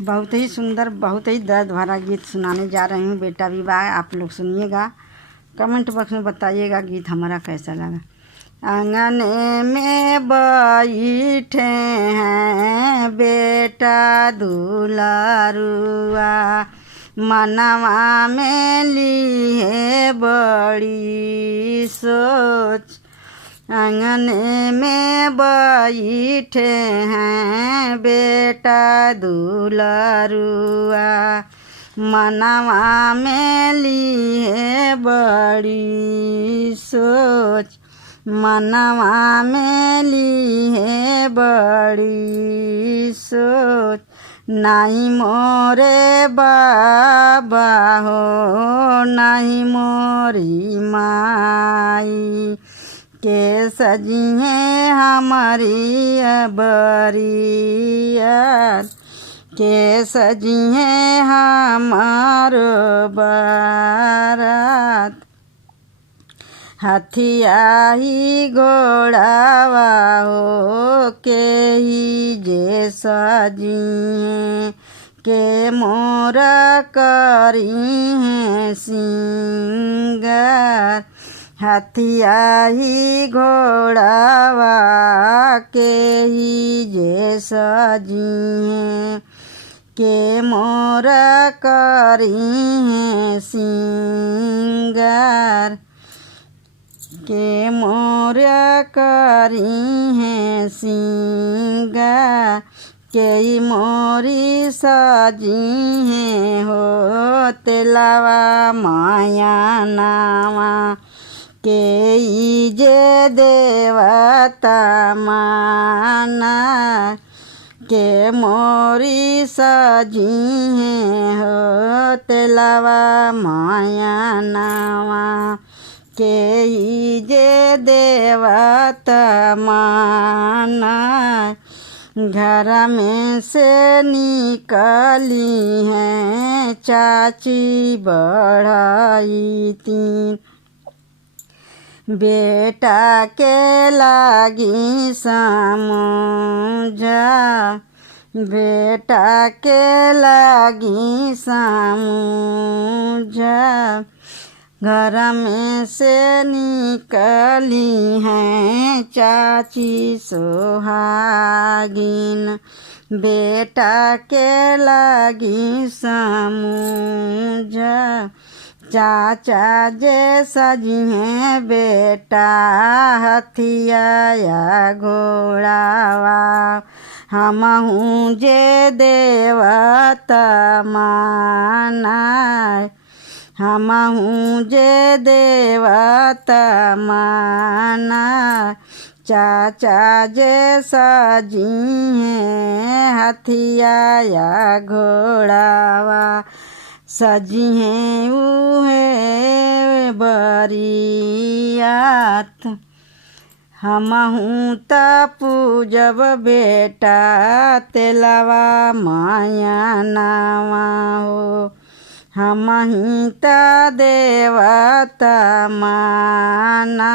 बहुत ही सुंदर, बहुत ही दर्द भरा गीत सुनाने जा रही हूँ बेटा विवाह। आप लोग सुनिएगा, कमेंट बॉक्स में बताइएगा गीत हमारा कैसा लगा। आंगने में बैठे हैं बेटा दुलारुआ, मनवा में ली है बड़ी सोच। आंगने में बैठे हैं बेटा दुलारुआ, मनवा में ली है बड़ी सोच। मनवा में ली है बड़ी सोच। नहीं मोरे बाबा हो, नहीं मोरी माई, के सजिए हमारी बरियात, के सजिए हमारो बारात। हथिया ही घोड़ावा हो के ही जे सजिए, के मोर करी है सिंगार। हथिया ही घोड़ावा के ही जे सजिए, के मोर करी है सिंगार। के मोर करी है सिंगार, के मोरी सजी है हो तेलावा माया नावा। के जे देवता माना, के मोरी सजी है हो तेलावा माया नावा। के जे देवता माना, घर में से निकली है चाची बढ़ाई तीन। बेटा के लागी समझा, बेटा के लागी समझा। घर में से निकली हैं चाची सोहागिन, बेटा के लागी समझा। चाचा जे सजी हैं बेटा हथिया या घोड़ावा, हम हूँ जे देवता माना। हम हूँ जे देवता माना, चाचा जे सजी हैं हथिया या घोड़ावा, सजी हैं उहे बरियात। हम हूँ त पूजब बेटा तेलावा माया नावा हो, हम ही त देवता माना।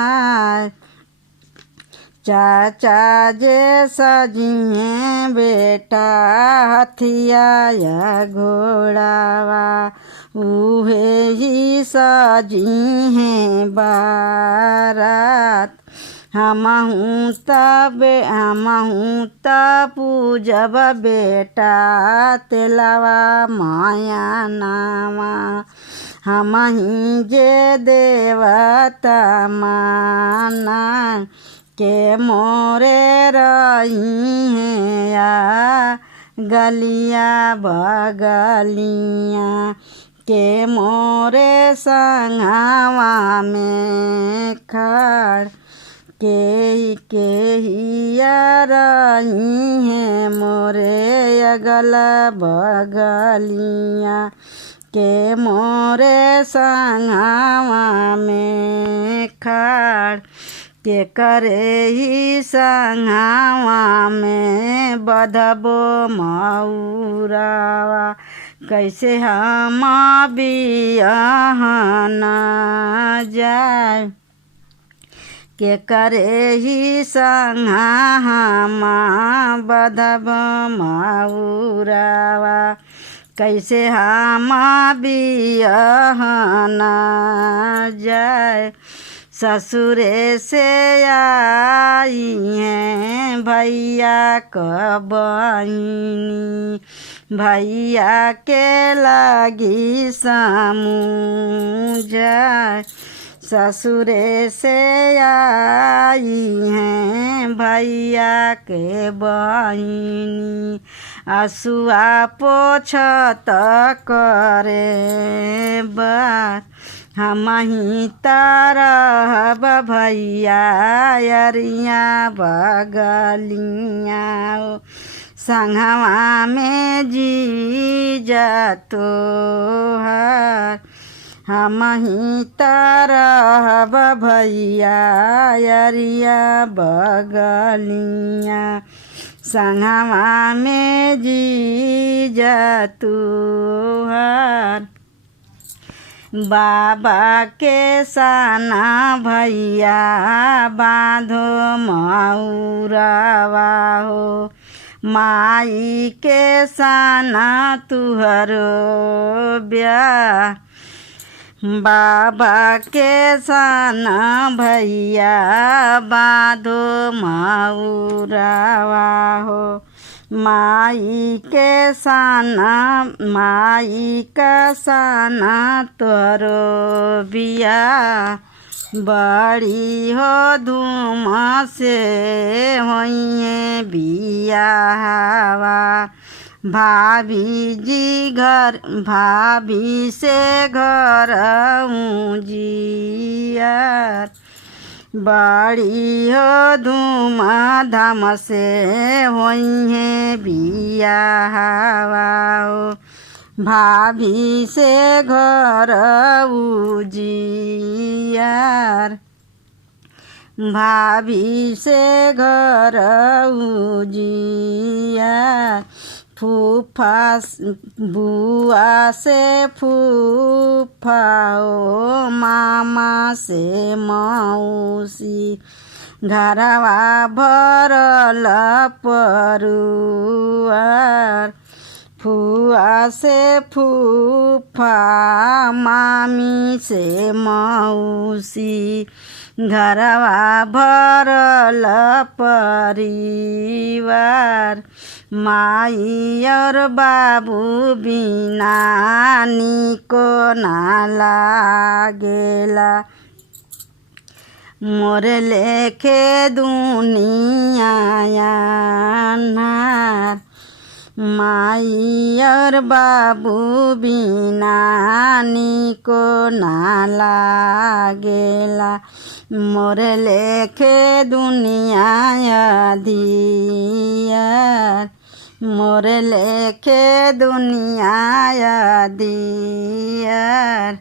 चाचा जे सजिए बेटा हथिया या घोड़ावा, उहे ही सजी हैं बारात। हम हूँ त पूजब बेटा तेलावा माया नावा। हम ही जे देवता माना, के मोरे रही हैं या गलिया बगलिया। के मोरे संगवा में खड़, के हिया रही हैं मोरे अगल बगलिया। के मोरे संगवा में खड़, के करे ही संगवा में बधबो मऊरावा। कैसे हम बियाह न जाए, के करे ही संगा हम बधब मऊरावा कैसे हम बियहन जाए ससुरे से आई हैं भैया कबनी भैया के लगी जाए ससुरे से आई हैं भैया के बहिनी असुआ पोछत करे बात हम ही तरहब भैया अरिया बगलिया संगवा में जी जातो है हम ही तरहब भैया अरिया बगलिया संगवा में जी जातो है बाबा के साना भैया बांधो मऊरावा हो माई के साना तुहरो ब्याह बाबा के साना भैया बांधो मऊरावा हो माई के साना माई का साना तोरो बिया बड़ी हो धूम से होइए बियाहवा भाभी जी घर भाभी से घर जियार बड़ी हो धूम धाम से होइए बियाहवा भाभी से घर उजियार भाभी से घर उजियार फूफा बुआ से फूफा ओ मामा से मौसी घरवा भरल परुआर फुआ से फूफा मामी से मौसी घरवा भरल परिवार माई और बाबू बिना निको ना लागेला मोर लेखे दुनिया नार माई और बाबू बिना निको ना लागेला मोर लेखे दुनिया दियार मोर लेखे दुनिया दियार।